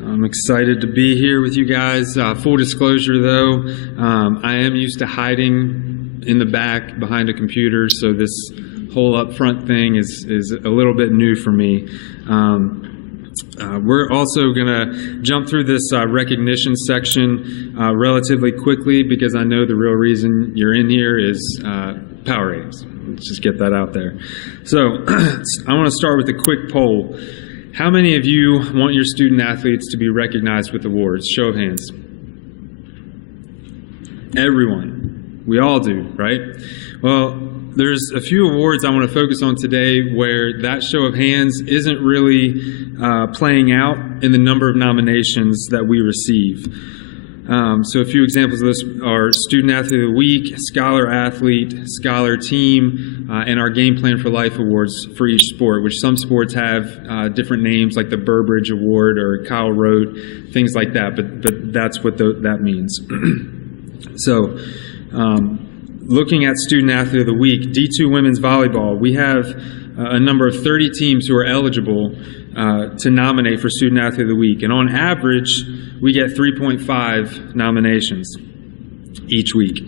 I'm excited to be here with you guys. Full disclosure though, I am used to hiding in the back behind a computer, so this whole up front thing is a little bit new for me. We're also going to jump through this recognition section relatively quickly because I know the real reason you're in here is power ratings. Let's just get that out there. So I want to start with a quick poll. How many of you want your student athletes to be recognized with awards? Show of hands. Everyone. We all do, right? Well, there's a few awards I want to focus on today where that show of hands isn't really playing out in the number of nominations that we receive. So a few examples of this are Student Athlete of the Week, Scholar Athlete, Scholar Team, and our Game Plan for Life awards for each sport, which some sports have different names like the Burbridge Award or Kyle Rote, things like that, but that's what that means. So looking at Student Athlete of the Week, D2 Women's Volleyball, we have a number of 30 teams who are eligible to nominate for Student Athlete of the Week. And on average, we get 3.5 nominations each week.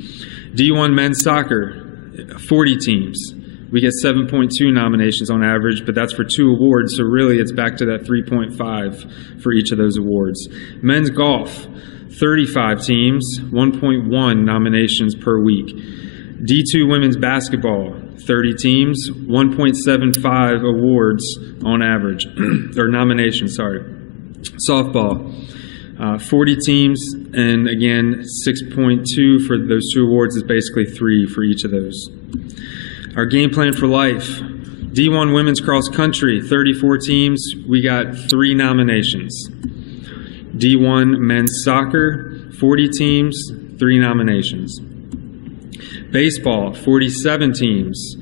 D1 Men's Soccer, 40 teams. We get 7.2 nominations on average, but that's for 2 awards, so really it's back to that 3.5 for each of those awards. Men's Golf, 35 teams, 1.1 nominations per week. D2 Women's Basketball, 30 teams, 1.75 awards on average, or nominations, sorry. Softball, 40 teams, and again, 6.2 for those 2 awards is basically 3 for each of those. Our Game Plan for Life, D1 Women's Cross Country, 34 teams, we got 3 nominations. D1 Men's Soccer, 40 teams, 3 nominations. Baseball, 47 teams,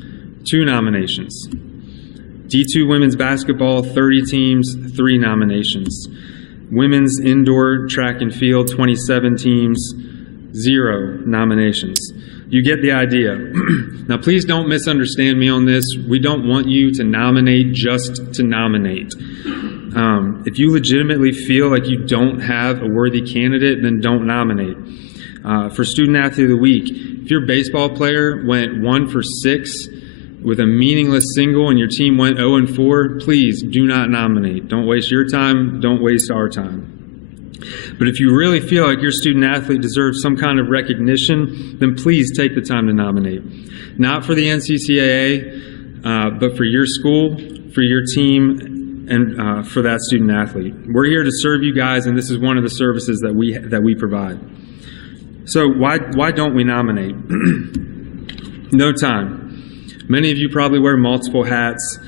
2 nominations. D2 Women's Basketball, 30 teams, 3 nominations. Women's Indoor Track and Field, 27 teams, 0 nominations. You get the idea. Now, please don't misunderstand me on this. We don't want you to nominate just to nominate. If you legitimately feel like you don't have a worthy candidate, then don't nominate. For Student Athlete of the Week, if your baseball player went 1 for 6 with a meaningless single and your team went 0 and 4, please do not nominate. Don't waste your time. Don't waste our time. But if you really feel like your student athlete deserves some kind of recognition, then please take the time to nominate. Not for the NCCAA, but for your school, for your team, and for that student athlete. We're here to serve you guys, and this is one of the services that we provide. So why don't we nominate? No time. Many of you probably wear multiple hats,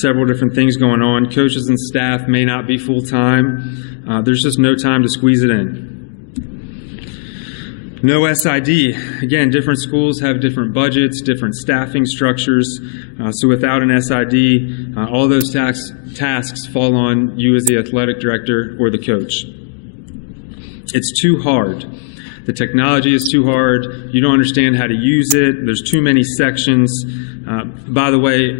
several different things going on. Coaches and staff may not be full-time. There's just no time to squeeze it in. No SID. Again, different schools have different budgets, different staffing structures. So without an SID, all those tasks fall on you as the athletic director or the coach. It's too hard. The technology is too hard. You don't understand how to use it. There's too many sections. By the way,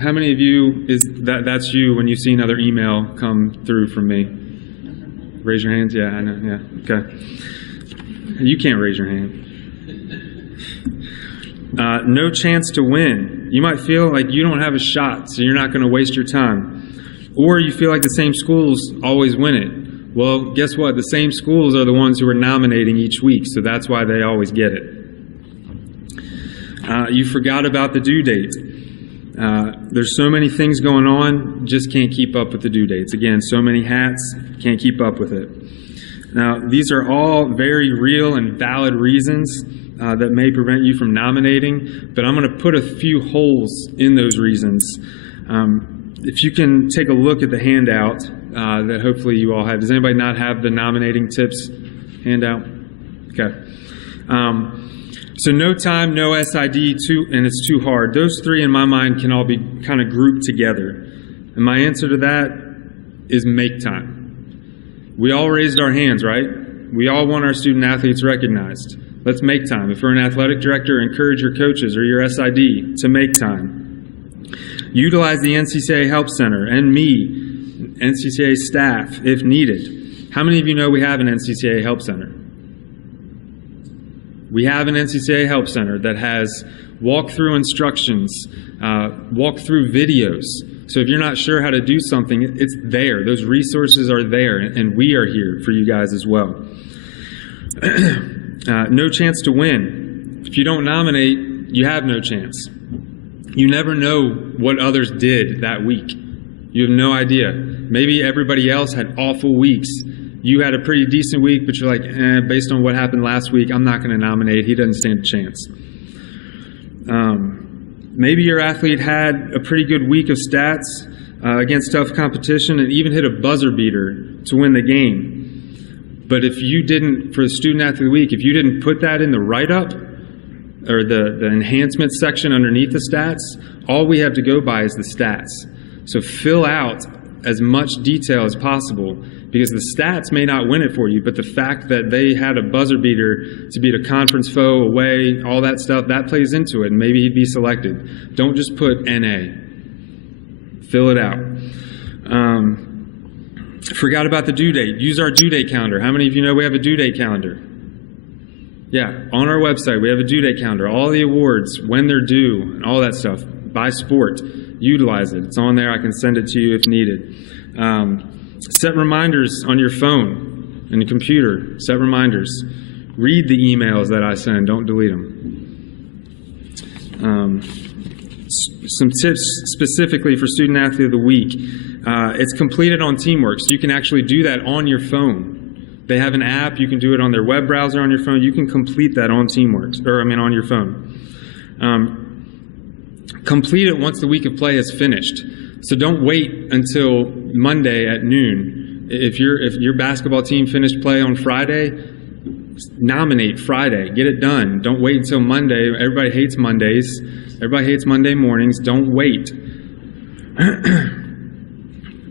how many of you, that's you when you see another email come through from me? Raise your hands? Yeah, I know. Yeah, okay. You can't raise your hand. No chance to win. You might feel like you don't have a shot, so you're not going to waste your time. Or you feel like the same schools always win it. Well, guess what? The same schools are the ones who are nominating each week, so that's why they always get it. You forgot about the due date. There's so many things going on, just can't keep up with the due dates. Again, so many hats, can't keep up with it. Now, these are all very real and valid reasons that may prevent you from nominating, but I'm going to put a few holes in those reasons. If you can take a look at the handout that hopefully you all have. Does anybody not have the nominating tips handout? Okay. So no time, no SID, and it's too hard. Those 3 in my mind can all be kind of grouped together. And my answer to that is make time. We all raised our hands, right? We all want our student athletes recognized. Let's make time. If you're an athletic director, encourage your coaches or your SID to make time. Utilize the NCCAA Help Center and me NCCAA staff if needed. How many of you know we have an NCCAA Help Center? We have an NCCAA Help Center that has walkthrough instructions, walkthrough videos. So if you're not sure how to do something, it's there. Those resources are there, and we are here for you guys as well. No chance to win. If you don't nominate, you have no chance. You never know what others did that week. You have no idea. Maybe everybody else had awful weeks. You had a pretty decent week, but you're like, based on what happened last week, I'm not going to nominate. He doesn't stand a chance. Maybe your athlete had a pretty good week of stats against tough competition and even hit a buzzer beater to win the game. But if you didn't, for the Student Athlete of the Week, if you didn't put that in the write-up or the enhancement section underneath the stats, all we have to go by is the stats. So fill out as much detail as possible, because the stats may not win it for you, but the fact that they had a buzzer beater to beat a conference foe away, all that stuff, that plays into it, and maybe he'd be selected. Don't just put NA. Fill it out. Forgot about the due date. Use our due date calendar. How many of you know we have a due date calendar? Yeah, on our website we have a due date calendar. All the awards, when they're due, and all that stuff. By sport. Utilize it. It's on there. I can send it to you if needed. Set reminders on your phone and your computer. Set reminders. Read the emails that I send. Don't delete them. Some tips specifically for Student Athlete of the Week. It's completed on Teamwork, so you can actually do that on your phone. They have an app. You can do it on their web browser on your phone. You can complete that on Teamwork, on your phone. Complete it once the week of play is finished. So don't wait until Monday at noon. If your basketball team finished play on Friday, nominate Friday. Get it done. Don't wait until Monday. Everybody hates Mondays. Everybody hates Monday mornings. Don't wait.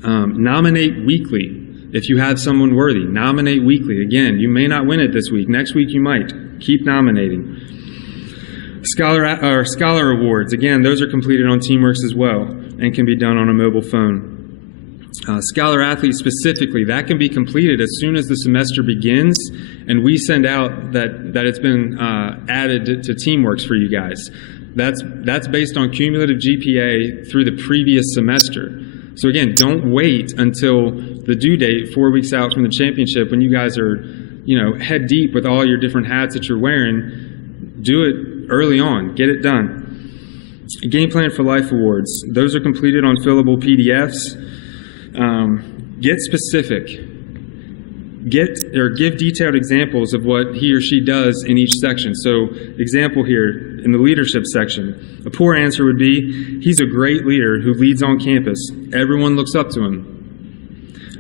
Nominate weekly. If you have someone worthy, nominate weekly. Again, you may not win it this week. Next week you might. Keep nominating. Scholar awards, again, those are completed on Teamworks as well and can be done on a mobile phone. Scholar Athlete specifically, that can be completed as soon as the semester begins, and we send out that it's been added to Teamworks for you guys. That's based on cumulative GPA through the previous semester. So again, don't wait until the due date 4 weeks out from the championship when you guys are, head deep with all your different hats that you're wearing. Do it early on. Get it done. Game Plan for Life awards. Those are completed on fillable PDFs. Get specific. Give detailed examples of what he or she does in each section. So, example here in the leadership section. A poor answer would be, he's a great leader who leads on campus. Everyone looks up to him.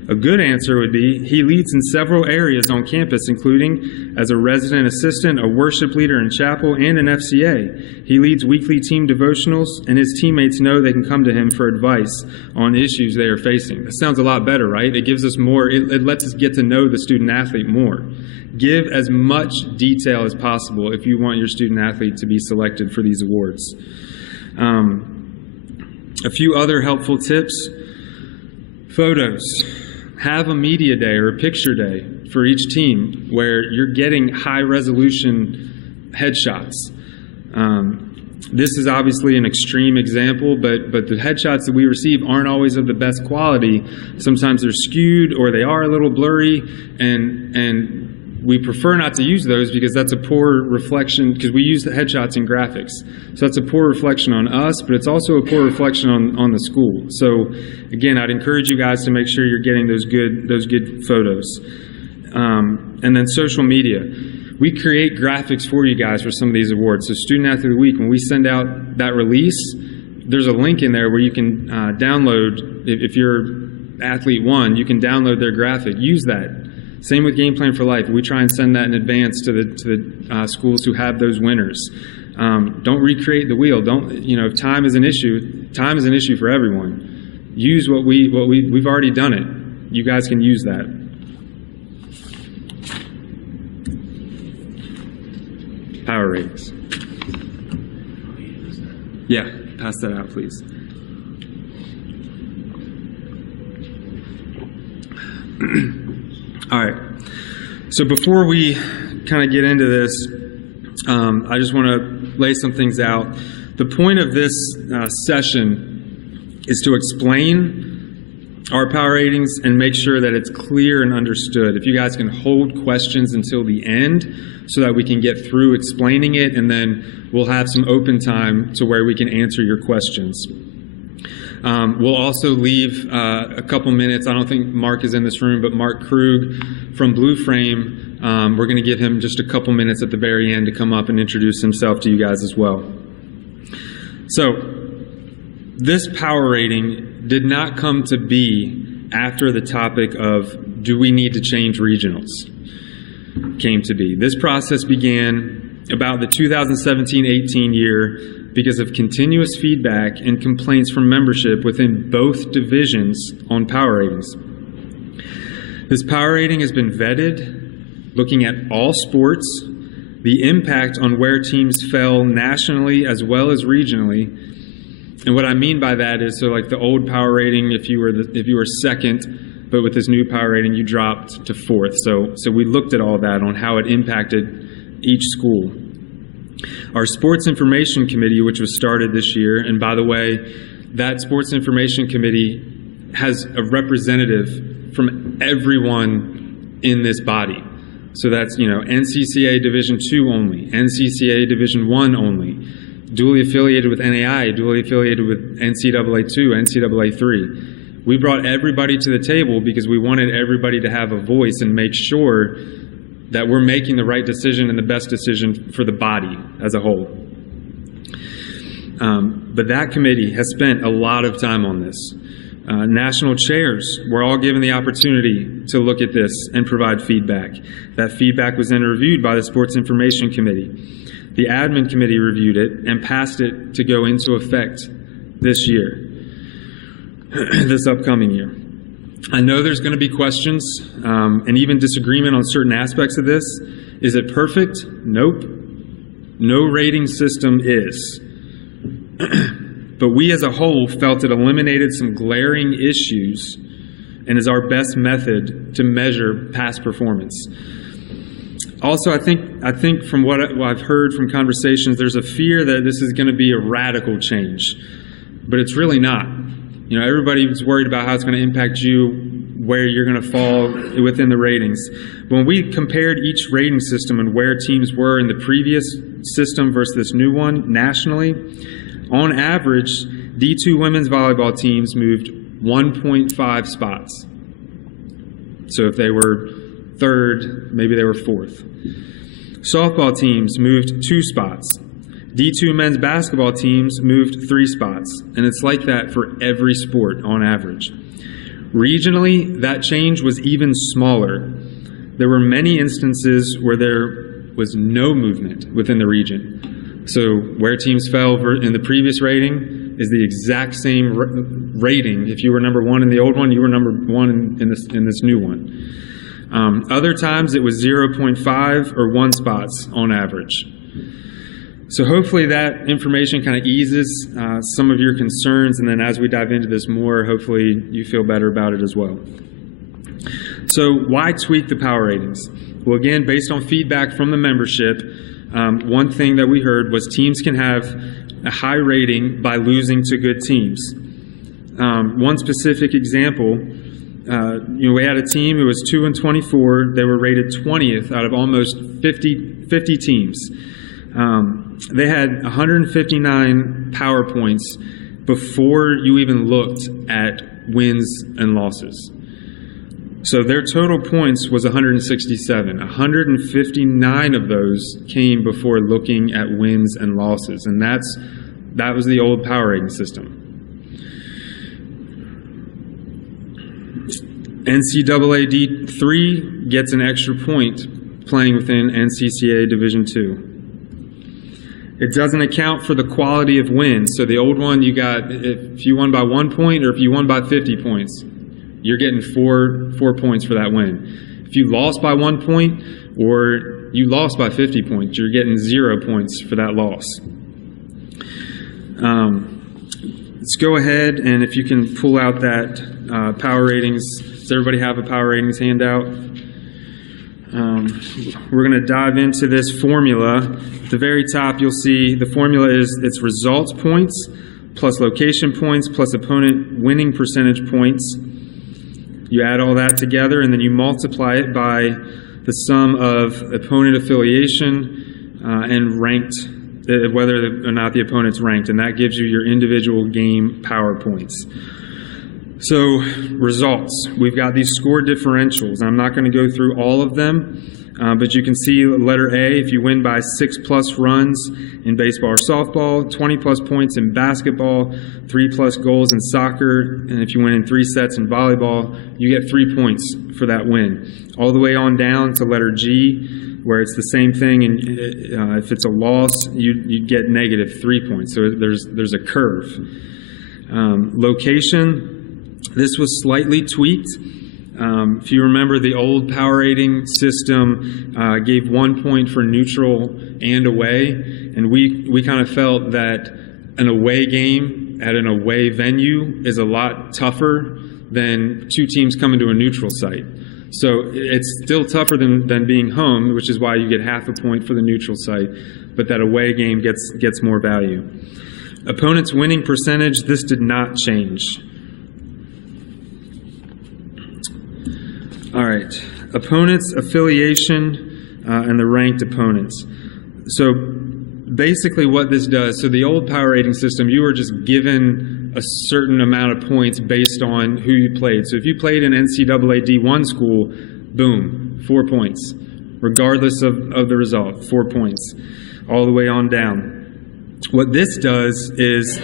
A good answer would be, he leads in several areas on campus, including as a resident assistant, a worship leader in chapel, and an FCA. He leads weekly team devotionals, and his teammates know they can come to him for advice on issues they are facing. That sounds a lot better, right? It gives us more, it lets us get to know the student athlete more. Give as much detail as possible if you want your student athlete to be selected for these awards. A few other helpful tips. Photos. Have a media day or a picture day for each team where you're getting high-resolution headshots. This is obviously an extreme example, but the headshots that we receive aren't always of the best quality. Sometimes they're skewed or they are a little blurry, and we prefer not to use those because that's a poor reflection, because we use the headshots in graphics. So that's a poor reflection on us, but it's also a poor reflection on the school. So again, I'd encourage you guys to make sure you're getting those good photos. And then social media. We create graphics for you guys for some of these awards. So Student Athlete of the Week, when we send out that release, there's a link in there where you can download, if you're Athlete 1, you can download their graphic. Use that. Same with Game Plan for Life. We try and send that in advance to the schools who have those winners. Don't recreate the wheel. If time is an issue for everyone. Use what we've already done it. You guys can use that. Power ratings. Yeah, pass that out, please. All right. So before we kind of get into this, I just want to lay some things out. The point of this session is to explain our power ratings and make sure that it's clear and understood. If you guys can hold questions until the end so that we can get through explaining it, and then we'll have some open time to where we can answer your questions. We'll also leave a couple minutes. I don't think Mark is in this room, but Mark Krug from Blue Frame, we're going to give him just a couple minutes at the very end to come up and introduce himself to you guys as well. So this power rating did not come to be after the topic of do we need to change regionals came to be. This process began about the 2017-18 year because of continuous feedback and complaints from membership within both divisions on power ratings. This power rating has been vetted, looking at all sports, the impact on where teams fell nationally as well as regionally. And what I mean by that is, so like the old power rating, if you were second, but with this new power rating, you dropped to fourth. So we looked at all that on how it impacted each school. Our Sports Information Committee, which was started this year, and by the way, that Sports Information Committee has a representative from everyone in this body. So that's, NCCAA Division II only, NCCAA Division I only, duly affiliated with NAI, duly affiliated with NCAA 2, NCAA 3. We brought everybody to the table because we wanted everybody to have a voice and make sure that we're making the right decision and the best decision for the body as a whole. But that committee has spent a lot of time on this. National chairs were all given the opportunity to look at this and provide feedback. That feedback was then reviewed by the Sports Information Committee. The admin committee reviewed it and passed it to go into effect this year, this upcoming year. I know there's going to be questions and even disagreement on certain aspects of this. Is it perfect? Nope. No rating system is. But we as a whole felt it eliminated some glaring issues and is our best method to measure past performance. Also, I think from what I've heard from conversations, there's a fear that this is going to be a radical change, but it's really not. Everybody's worried about how it's going to impact you, where you're going to fall within the ratings. When we compared each rating system and where teams were in the previous system versus this new one nationally, on average, D2 women's volleyball teams moved 1.5 spots. So if they were third, maybe they were fourth. Softball teams moved 2 spots. D2 men's basketball teams moved 3 spots. And it's like that for every sport on average. Regionally, that change was even smaller. There were many instances where there was no movement within the region. So where teams fell in the previous rating is the exact same rating. If you were number 1 in the old one, you were number 1 in this new one. Other times it was 0.5 or 1 spots on average. So hopefully that information kind of eases some of your concerns, and then as we dive into this more, hopefully you feel better about it as well. So why tweak the power ratings? Well, again, based on feedback from the membership, one thing that we heard was teams can have a high rating by losing to good teams. One specific example, we had a team who was 2-24. They were rated 20th out of almost 50 teams. They had 159 power points before you even looked at wins and losses. So their total points was 167. 159 of those came before looking at wins and losses, and that was the old power rating system. NCAA D3 gets an extra point playing within NCCAA Division II. It doesn't account for the quality of wins. So the old one, you got, if you won by 1 point or if you won by 50 points, you're getting four points for that win. If you lost by 1 point or you lost by 50 points, you're getting 0 points for that loss. Let's go ahead, and if you can pull out that power ratings Does everybody have a power ratings handout? We're going to dive into this formula. At the very top, you'll see the formula is its results points plus location points plus opponent winning percentage points. You add all that together, and then you multiply it by the sum of opponent affiliation and ranked, whether or not the opponent's ranked, and that gives you your individual game power points. So results, we've got these score differentials. I'm not going to go through all of them, but you can see letter A, if you win by 6+ runs in baseball or softball, 20+ points in basketball, 3+ goals in soccer, and if you win in 3 sets in volleyball, you get 3 points for that win. All the way on down to letter G, where it's the same thing, and if it's a loss, you get -3 points. So there's a curve. Location, this was slightly tweaked. If you remember, the old power rating system gave 1 point for neutral and away, and we kind of felt that an away game at an away venue is a lot tougher than 2 teams coming to a neutral site. So it's still tougher than being home, which is why you get half a point for the neutral site, but that away game gets more value. Opponent's winning percentage, this did not change. All right, opponents, affiliation, and the ranked opponents. So basically what this does, so the old power rating system, you were just given a certain amount of points based on who you played. So if you played in NCAA D1 school, boom, 4 points, regardless of the result, 4 points, all the way on down. What this does is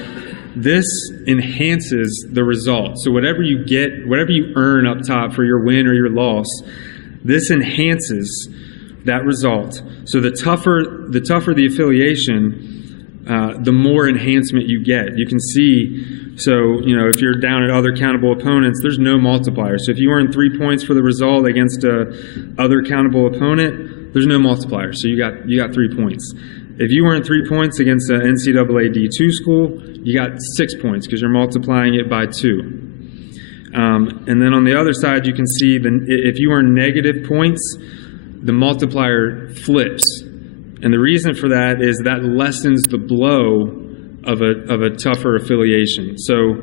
this enhances the result. So whatever you get, whatever you earn up top for your win or your loss, this enhances that result. So the tougher the affiliation, the more enhancement you get. You can see, so if you're down at other countable opponents, there's no multiplier. So if you earn 3 points for the result against a other countable opponent, there's no multiplier. So you got 3 points. If you earn 3 points against an NCAA D2 school, you got 6 points because you're multiplying it by 2. And then on the other side, you can see if you earn negative points, the multiplier flips. And the reason for that is that lessens the blow of a tougher affiliation. So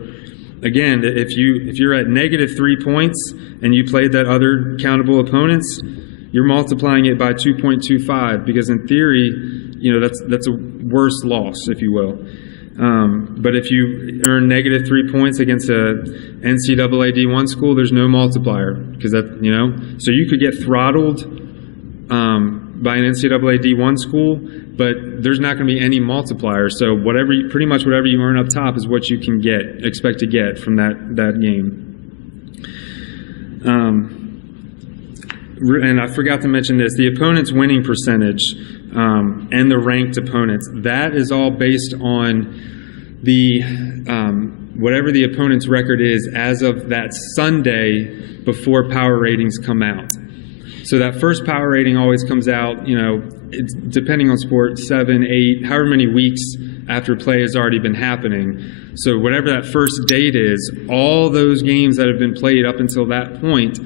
again, if you're at -3 points and you played that other countable opponents, you're multiplying it by 2.25 because in theory, that's a worse loss, if you will. But if you earn -3 points against a NCAA D1 school, there's no multiplier because so you could get throttled by an NCAA D1 school, but there's not going to be any multiplier. So pretty much whatever you earn up top is what you can expect to get from that game. And I forgot to mention this, the opponent's winning percentage and the ranked opponents, that is all based on the whatever the opponent's record is as of that Sunday before power ratings come out. So that first power rating always comes out, it's depending on sport, 7, 8, however many weeks after play has already been happening. So whatever that first date is, all those games that have been played up until that point,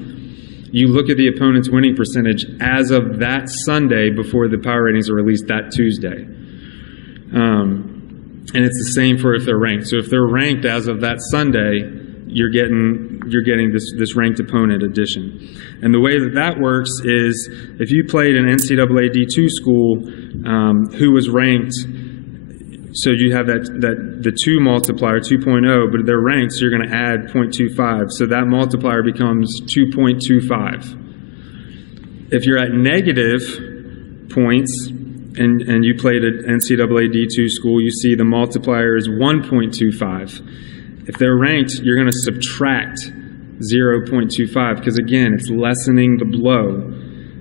you look at the opponent's winning percentage as of that Sunday before the power ratings are released that Tuesday. And it's the same for if they're ranked. So if they're ranked as of that Sunday, you're getting this ranked opponent addition. And the way that works is if you played an NCAA D2 school who was ranked, so you have the 2 multiplier, 2.0, but they're ranked, so you're going to add 0.25. So that multiplier becomes 2.25. If you're at negative points and you played at NCAA D2 school, you see the multiplier is 1.25. If they're ranked, you're going to subtract 0.25 because, again, it's lessening the blow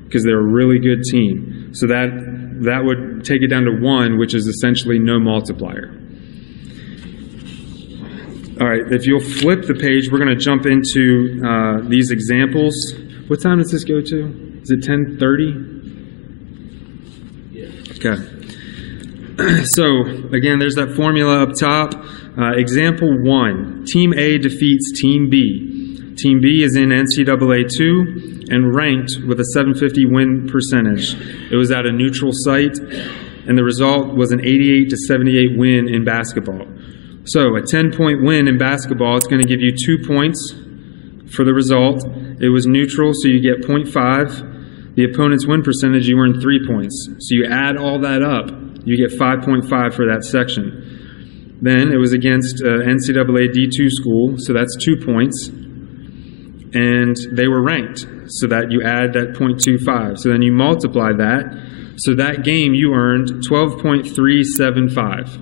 because they're a really good team. So that would take it down to 1, which is essentially no multiplier. All right, if you'll flip the page, we're going to jump into these examples. What time does this go to? Is it 10:30? Yeah. Okay. So, again, there's that formula up top. Example 1, Team A defeats Team B. Team B is in NCAA 2 and ranked with a 750 win percentage. It was at a neutral site, and the result was an 88 to 78 win in basketball. So a 10-point win in basketball, it's going to give you 2 points for the result. It was neutral, so you get 0.5. The opponent's win percentage, you earn 3 points. So you add all that up, you get 5.5 for that section. Then it was against NCAA D2 school, so that's 2 points. And they were ranked, so that you add that 0.25. So then you multiply that. So that game you earned 12.375.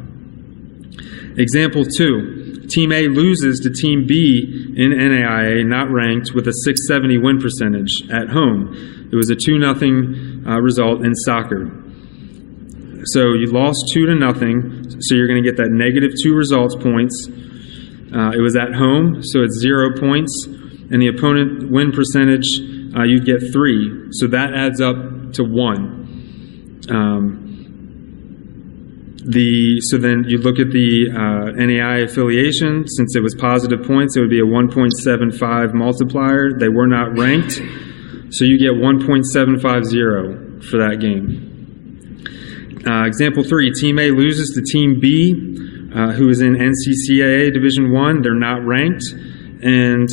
Example 2, Team A loses to Team B in NAIA, not ranked, with a 670 win percentage at home. It was a 2-0 result in soccer. So you lost 2-0, so you're going to get that -2 results points. It was at home, so it's 0 points. And the opponent win percentage, you'd get 3. So that adds up to 1. So then you look at the NAI affiliation. Since it was positive points, it would be a 1.75 multiplier. They were not ranked, so you get 1.750 for that game. Example 3, Team A loses to Team B, who is in NCCAA Division I. They're not ranked, and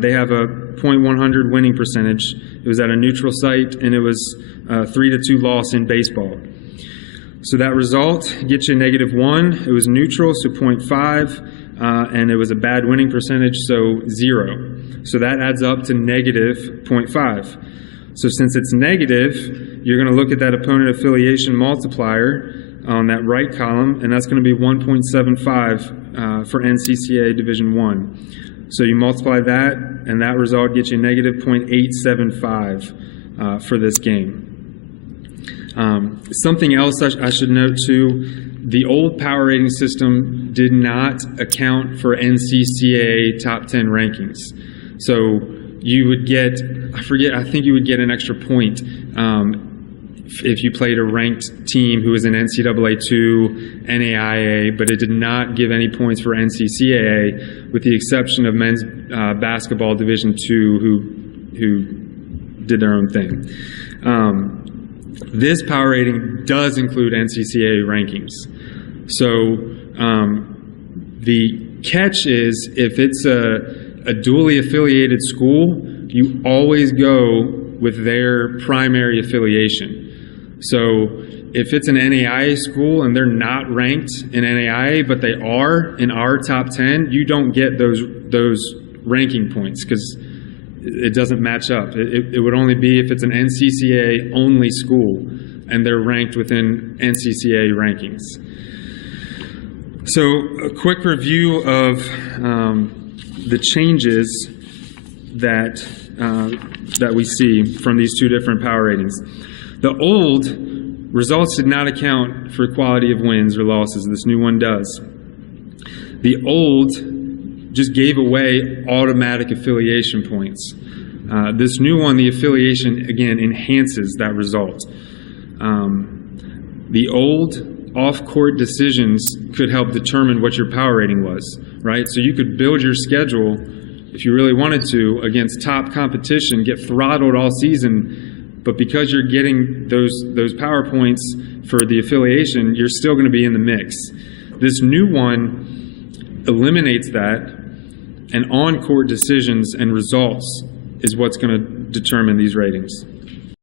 they have a .100 winning percentage. It was at a neutral site, and it was a 3-2 loss in baseball. So that result gets you -1. It was neutral, so 0.5, and it was a bad winning percentage, so 0. So that adds up to -0.5. So since it's negative, you're going to look at that opponent affiliation multiplier on that right column, and that's going to be 1.75 for NCCAA Division I. So you multiply that, and that result gets you -0.875 for this game. Something else I should note too, the old power rating system did not account for NCCAA top 10 rankings. So you would get, I think you would get an extra point if you played a ranked team who was in NCAA 2, NAIA, but it did not give any points for NCCAA, with the exception of men's basketball Division II, who did their own thing. This power rating does include NCCAA rankings. So the catch is, if it's a dually affiliated school, you always go with their primary affiliation. So if it's an NAIA school and they're not ranked in NAIA, but they are in our top 10, you don't get those ranking points because it doesn't match up. It would only be if it's an NCCAA only school and they're ranked within NCCAA rankings. So a quick review of the changes that we see from these two different power ratings. The old results did not account for quality of wins or losses. This new one does. The old just gave away automatic affiliation points. This new one, the affiliation, again, enhances that result. The old off-court decisions could help determine what your power rating was, right? So you could build your schedule, if you really wanted to, against top competition, get throttled all season, but because you're getting those power points for the affiliation, you're still going to be in the mix. This new one eliminates that, and on-court decisions and results is what's going to determine these ratings.